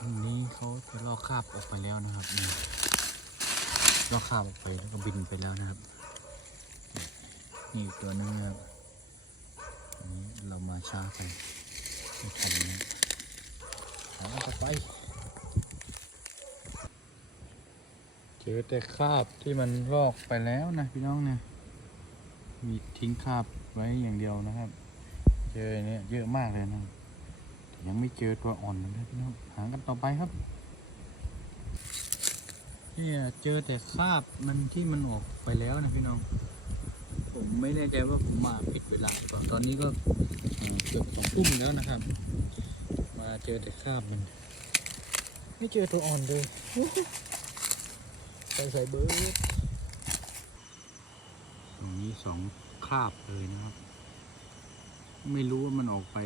อันนี้เขาจะลอกคราบออกไปแล้วนะครับนี่ลอกคราบออกไปแล้วก็บินไปแล้วนะครับ นี่อีกตัวนึงนะครับนี้เรามาช้าไปไม่ทันนะหาต่อไป เจอแต่คราบที่มันลอกไปแล้วนะพี่น้องเนี่ยมีทิ้งคราบไว้อย่างเดียวนะครับ เจอเนี่ยเยอะมากเลยนะ ไม่เจอตัวอ่อนเลยพี่น้องหากันต่อไปครับเนี่ยเจอแต่คราบมันที่มันออกไปแล้วนะพี่น้อง ผมไม่แน่ใจว่าผมมาผิดเวลาหรือเปล่าตอนนี้ก็เอ่อเกือบสองทุ่มแล้วนะครับ มาเจอแต่คราบมัน ไม่เจอตัวอ่อนเลยใส่ใส่เบิร์ดตรงนี้สองคราบเลยนะครับ ไม่รู้ว่ามันออกไป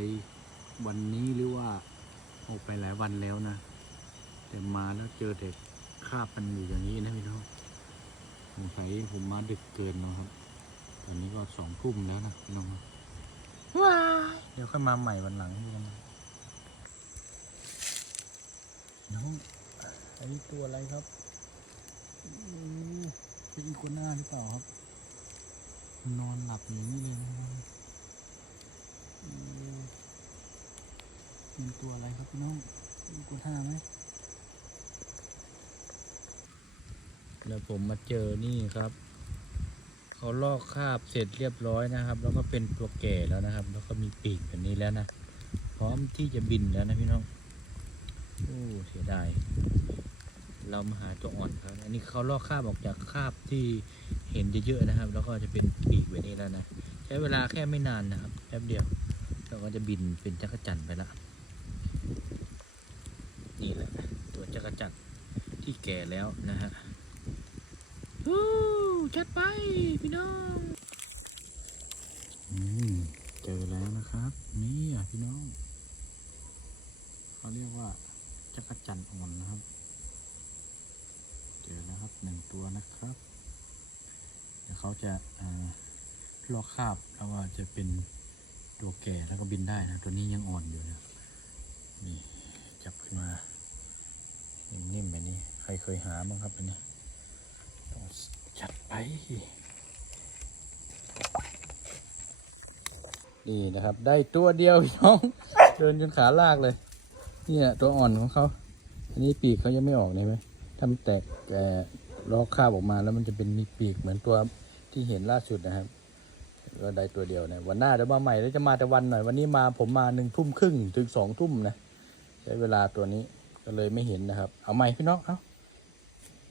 วันนี้หรือว่าออกไปหลายวันแล้วนะ แต่มาแล้วเจอแต่คราบมันอยู่อย่างนี้นะพี่น้องสงสัยผมมาดึกเกินนะครับ ตอนนี้ก็สองทุ่มแล้วนะพี่น้องว้ายเดี๋ยวค่อยมาใหม่วันหลังกันนะน้องอันนี้ตัวอะไรครับโอ้เป็นอีกัวหน้าหรือเปล่าครับ นอนหลับอย่างนี้เลยนะครับโอ้ เป็นตัวอะไรครับพี่น้องอีกัวหน้าไหมแล้วผมมาเจอนี่ครับ เขาลอกคราบเสร็จเรียบร้อยนะครับ แล้วก็เป็นตัวแก่แล้วนะครับ แล้วก็มีปีกแบบนี้แล้วนะพร้อมที่จะบินแล้วนะพี่น้องโอ้เสียดายเรามาหาตัวอ่อนครับ อันนี้เขาลอกคราบออกจากคราบที่เห็นเยอะๆนะครับ แล้วก็จะเป็นปีกแบบนี้แล้วนะ ใช้เวลาแค่ไม่นานนะครับแป๊บเดียวเราก็จะบินเป็นจักรจันทร์ไปละ นี่แหละ ตัวจักรจันทร์ ที่แก่แล้วนะฮะฮู้จัดไปพี่น้องอเจอแล้วนะครับ นี่อะพี่น้อง เขาเรียกว่าจักรจันทร์อ่อนนะครับ เจอแล้วครับหนึ่งตัวนะครับ เดี๋ยวเขาจะอลอกคาบแล้วก็จะเป็นตัวแก่แล้วก็บินได้นะ ตัวนี้ยังอ่อนอยู่นะนี่จับขึ้นมานิ่มๆแบบนี้ ใค รเคยหาบ้างครับอันนี้ต้องจัดไปนี่นะครับ ได้ตัวเดียวพี่น้อง เดินจนขาลากเลย เนี่ยตัวอ่อนของเขา อันนี้ปีกเขายังไม่ออกเลยไหมถ้ามันแตกแกลอกคราบออกมาแล้วมันจะเป็นมีปีกเหมือนตัวที่เห็นล่าสุดนะครับก็ได้ตัวเดียวนะวันหน้าเดี๋ยวมาใหม่แล้วจะมาแต่วันหน่อย วันนี้มาผมมาหนึ่งทุ่มครึ่งถึงสองทุ่มนะ ใช้เวลาตัวนี้ก็เลยไม่เห็นนะครับ เอาใหม่พี่น้องเอา